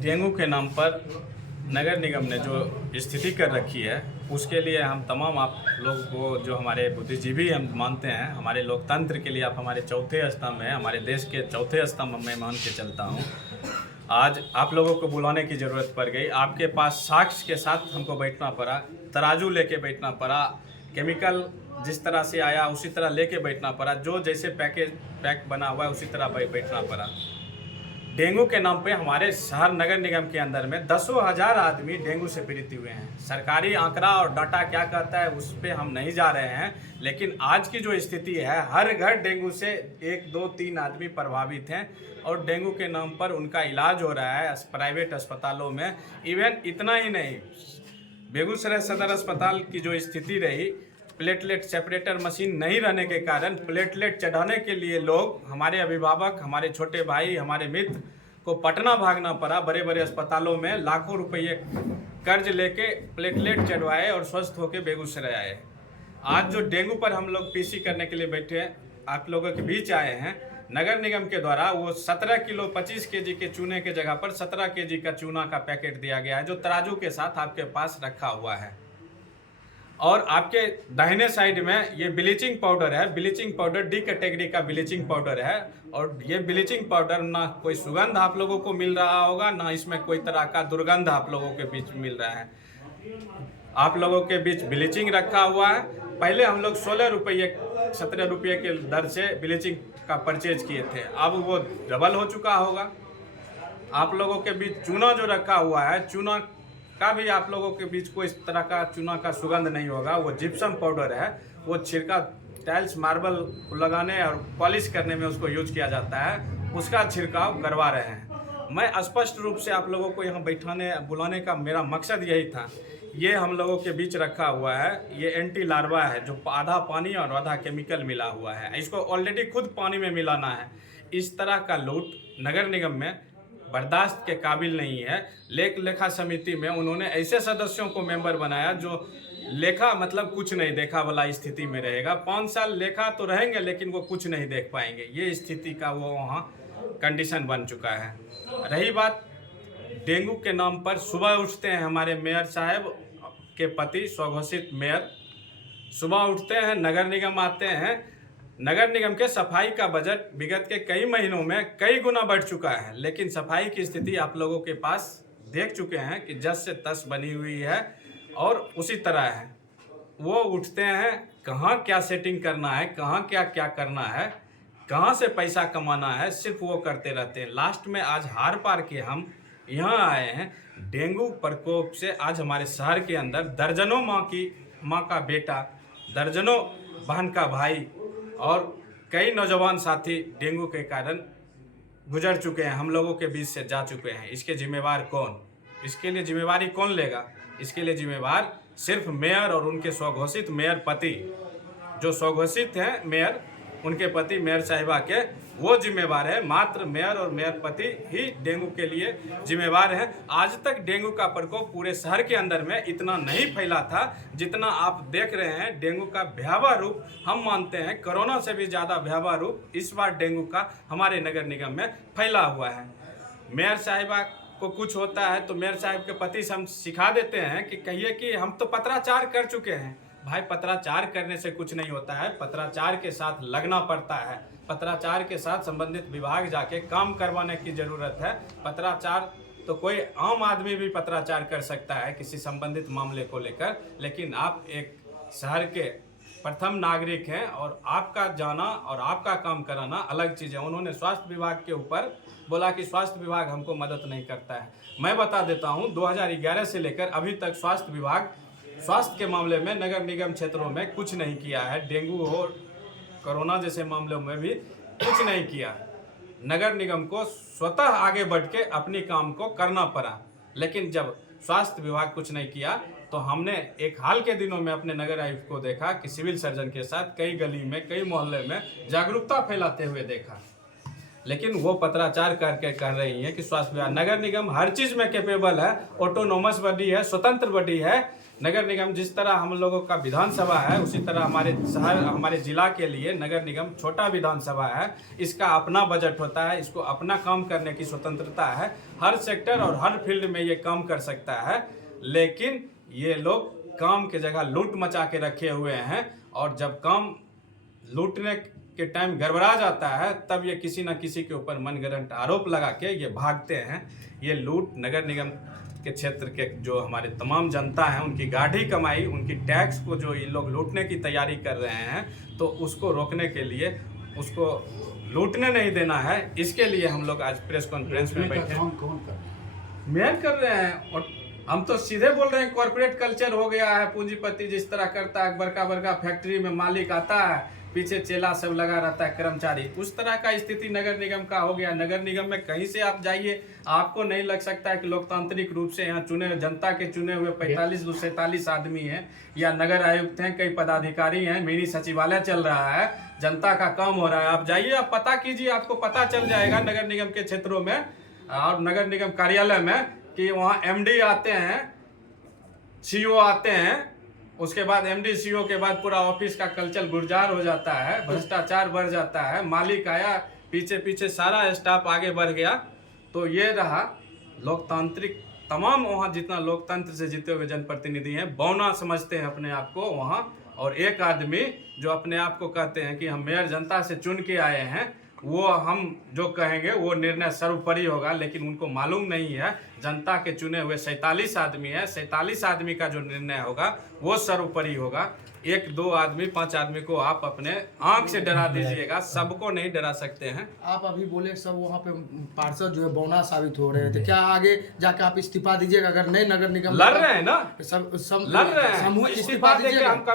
Dengue के नाम पर नगर निगम ने जो स्थिति कर रखी है, उसके लिए हम तमाम आप लोग को, जो हमारे बुद्धिजीवी हम मानते हैं, हमारे लोकतंत्र के लिए आप हमारे चौथे स्तंभ हैं, हमारे देश के चौथे स्तंभ मैं मान के चलता हूँ। आज आप लोगों को बुलाने की ज़रूरत पड़ गई। आपके पास साक्ष्य के साथ हमको बैठना पड़ा, तराजू लेके बैठना पड़ा, केमिकल जिस तरह से आया उसी तरह लेके बैठना पड़ा, जो जैसे पैक बना हुआ है उसी तरह बैठना पड़ा। डेंगू के नाम पे हमारे शहर नगर निगम के अंदर में दसों हजार आदमी डेंगू से पीड़ित हुए हैं। सरकारी आंकड़ा और डाटा क्या कहता है उस पर हम नहीं जा रहे हैं, लेकिन आज की जो स्थिति है, हर घर डेंगू से 1, 2, 3 आदमी प्रभावित हैं और डेंगू के नाम पर उनका इलाज हो रहा है प्राइवेट अस्पतालों में। इवन इतना ही नहीं, बेगूसराय सदर अस्पताल की जो स्थिति रही, प्लेटलेट सेपरेटर मशीन नहीं रहने के कारण प्लेटलेट चढ़ाने के लिए लोग, हमारे अभिभावक, हमारे छोटे भाई, हमारे मित्र को पटना भागना पड़ा। बड़े बड़े अस्पतालों में लाखों रुपये कर्ज लेके प्लेटलेट चढ़वाए और स्वस्थ होकर बेगूसराय आए। आज जो डेंगू पर हम लोग पीसी करने के लिए बैठे हैं, आप लोगों के बीच आए हैं, नगर निगम के द्वारा वो 17 किलो 25 केजी के चूने के जगह पर 17 केजी का चूना का पैकेट दिया गया है, जो तराजू के साथ आपके पास रखा हुआ है। और आपके दाहिने साइड में ये ब्लीचिंग पाउडर है। ब्लीचिंग पाउडर डी कैटेगरी का ब्लीचिंग पाउडर है और ये ब्लीचिंग पाउडर ना कोई सुगंध आप लोगों को मिल रहा होगा, ना इसमें कोई तरह का दुर्गंध आप लोगों के बीच मिल रहा है। आप लोगों के बीच ब्लीचिंग रखा हुआ है। पहले हम लोग 16 रुपये 17 रुपये के दर से ब्लीचिंग का परचेज किए थे, अब वो डबल हो चुका होगा। आप लोगों के बीच चूना जो रखा हुआ है, चूना का भी आप लोगों के बीच कोई इस तरह का चूना का सुगंध नहीं होगा। वो जिप्सम पाउडर है, वो छिड़का टाइल्स मार्बल लगाने और पॉलिश करने में उसको यूज किया जाता है, उसका छिड़काव करवा रहे हैं। मैं स्पष्ट रूप से आप लोगों को यहाँ बुलाने का मेरा मकसद यही था। ये हम लोगों के बीच रखा हुआ है, ये एंटी लार्वा है, जो आधा पानी और आधा केमिकल मिला हुआ है। इसको ऑलरेडी खुद पानी में मिलाना है। इस तरह का लूट नगर निगम में बर्दाश्त के काबिल नहीं है। लेखा समिति में उन्होंने ऐसे सदस्यों को मेंबर बनाया जो लेखा मतलब कुछ नहीं देखा वाला स्थिति में रहेगा। 5 साल लेखा तो रहेंगे लेकिन वो कुछ नहीं देख पाएंगे। ये स्थिति का वो वहाँ कंडीशन बन चुका है। रही बात डेंगू के नाम पर, सुबह उठते हैं हमारे मेयर साहब के पति स्वघोषित मेयर, सुबह उठते हैं, नगर निगम आते हैं। नगर निगम के सफाई का बजट विगत के कई महीनों में कई गुना बढ़ चुका है, लेकिन सफाई की स्थिति आप लोगों के पास देख चुके हैं कि जस से तस बनी हुई है और उसी तरह है। वो उठते हैं, कहाँ क्या सेटिंग करना है, कहाँ क्या क्या करना है, कहाँ से पैसा कमाना है, सिर्फ वो करते रहते हैं। लास्ट में आज हार पार के हम यहाँ आए हैं। डेंगू प्रकोप से आज हमारे शहर के अंदर दर्जनों माँ का बेटा, दर्जनों बहन का भाई और कई नौजवान साथी डेंगू के कारण गुजर चुके हैं, हम लोगों के बीच से जा चुके हैं। इसके जिम्मेवार कौन? इसके लिए जिम्मेवारी कौन लेगा? इसके लिए जिम्मेवार सिर्फ मेयर और उनके स्वघोषित मेयर पति, जो स्वघोषित हैं मेयर, उनके पति मेयर साहिबा के, वो जिम्मेवार है। मात्र मेयर और मेयर पति ही डेंगू के लिए जिम्मेवार हैं। आज तक डेंगू का प्रकोप पूरे शहर के अंदर में इतना नहीं फैला था जितना आप देख रहे हैं। डेंगू का भयावह रूप हम मानते हैं, कोरोना से भी ज़्यादा भयावह रूप इस बार डेंगू का हमारे नगर निगम में फैला हुआ है। मेयर साहिबा को कुछ होता है तो मेयर साहब के पति से हम सिखा देते हैं कि कहिए कि हम तो पत्राचार कर चुके हैं। भाई, पत्राचार करने से कुछ नहीं होता है, पत्राचार के साथ लगना पड़ता है। पत्राचार के साथ संबंधित विभाग जाके काम करवाने की ज़रूरत है। पत्राचार तो कोई आम आदमी भी पत्राचार कर सकता है किसी संबंधित मामले को लेकर, लेकिन आप एक शहर के प्रथम नागरिक हैं और आपका जाना और आपका काम कराना अलग चीज़ है। उन्होंने स्वास्थ्य विभाग के ऊपर बोला कि स्वास्थ्य विभाग हमको मदद नहीं करता है। मैं बता देता हूँ, 2011 से लेकर अभी तक स्वास्थ्य विभाग स्वास्थ्य के मामले में नगर निगम क्षेत्रों में कुछ नहीं किया है। डेंगू हो, कोरोना जैसे मामलों में भी कुछ नहीं किया। नगर निगम को स्वतः आगे बढ़ के अपनी काम को करना पड़ा, लेकिन जब स्वास्थ्य विभाग कुछ नहीं किया तो हमने एक हाल के दिनों में अपने नगर आयुक्त को देखा कि सिविल सर्जन के साथ कई गली में, कई मोहल्ले में जागरूकता फैलाते हुए देखा। लेकिन वो पत्राचार करके कर रही है कि स्वास्थ्य विभाग, नगर निगम हर चीज़ में कैपेबल है, ऑटोनोमस बॉडी है, स्वतंत्र बॉडी है। नगर निगम जिस तरह हम लोगों का विधानसभा है, उसी तरह हमारे शहर, हमारे जिला के लिए नगर निगम छोटा विधानसभा है। इसका अपना बजट होता है, इसको अपना काम करने की स्वतंत्रता है। हर सेक्टर और हर फील्ड में ये काम कर सकता है, लेकिन ये लोग काम के जगह लूट मचा के रखे हुए हैं, और जब काम लूटने के टाइम गड़बड़ा जाता है तब ये किसी न किसी के ऊपर मनगढ़ंत आरोप लगा के ये भागते हैं। ये लूट नगर निगम के क्षेत्र के जो हमारे तमाम जनता है, उनकी गाढ़ी कमाई, उनकी टैक्स को जो ये लोग लूटने की तैयारी कर रहे हैं, तो उसको रोकने के लिए, उसको लूटने नहीं देना है, इसके लिए हम लोग आज प्रेस कॉन्फ्रेंस में बैठे हैं। मेयर कर रहे हैं, और हम तो सीधे बोल रहे हैं कॉर्पोरेट कल्चर हो गया है। पूंजीपति जिस तरह करता है, बड़का बड़का फैक्ट्री में मालिक आता है, पीछे चेला सब लगा रहता है कर्मचारी, उस तरह का स्थिति नगर निगम का हो गया। नगर निगम में कहीं से आप जाइए, आपको नहीं लग सकता है कि लोकतांत्रिक रूप से यहाँ चुने, जनता के चुने हुए 45-47 आदमी हैं, या नगर आयुक्त हैं, कई पदाधिकारी हैं, मिनी सचिवालय चल रहा है, जनता का काम हो रहा है। आप जाइए, आप पता कीजिए, आपको पता चल जाएगा नगर निगम के क्षेत्रों में और नगर निगम कार्यालय में कि वहाँ एमडी आते हैं, सीईओ आते हैं, उसके बाद एमडी सीईओ के बाद पूरा ऑफिस का कल्चर गुलजार हो जाता है, भ्रष्टाचार बढ़ जाता है, मालिक आया, पीछे पीछे सारा स्टाफ आगे बढ़ गया। तो ये रहा लोकतांत्रिक, तमाम वहाँ जितना लोकतंत्र से जीते हुए जनप्रतिनिधि हैं, बौना समझते हैं अपने आप को वहाँ, और एक आदमी जो अपने आप को कहते हैं कि हम मेयर जनता से चुन के आए हैं, वो हम जो कहेंगे वो निर्णय सर्वोपरि होगा, लेकिन उनको मालूम नहीं है जनता के चुने हुए 47 आदमी है, 47 आदमी का जो निर्णय होगा वो सर्वोपरि होगा। 1, 2 आदमी, 5 आदमी को आप अपने आंख से डरा दीजिएगा, सबको नहीं डरा सकते हैं। आप अभी बोले सब वहाँ पे पार्षद जो है बौना साबित हो रहे हैं, तो क्या आगे जाके आप इस्तीफा दीजिएगा? अगर नहीं नगर निगम लड़ रहे हैं ना, सब लड़ रहे हैं, सामूहिक इस्तीफा इस्तीफा देके दीजिएगा? हम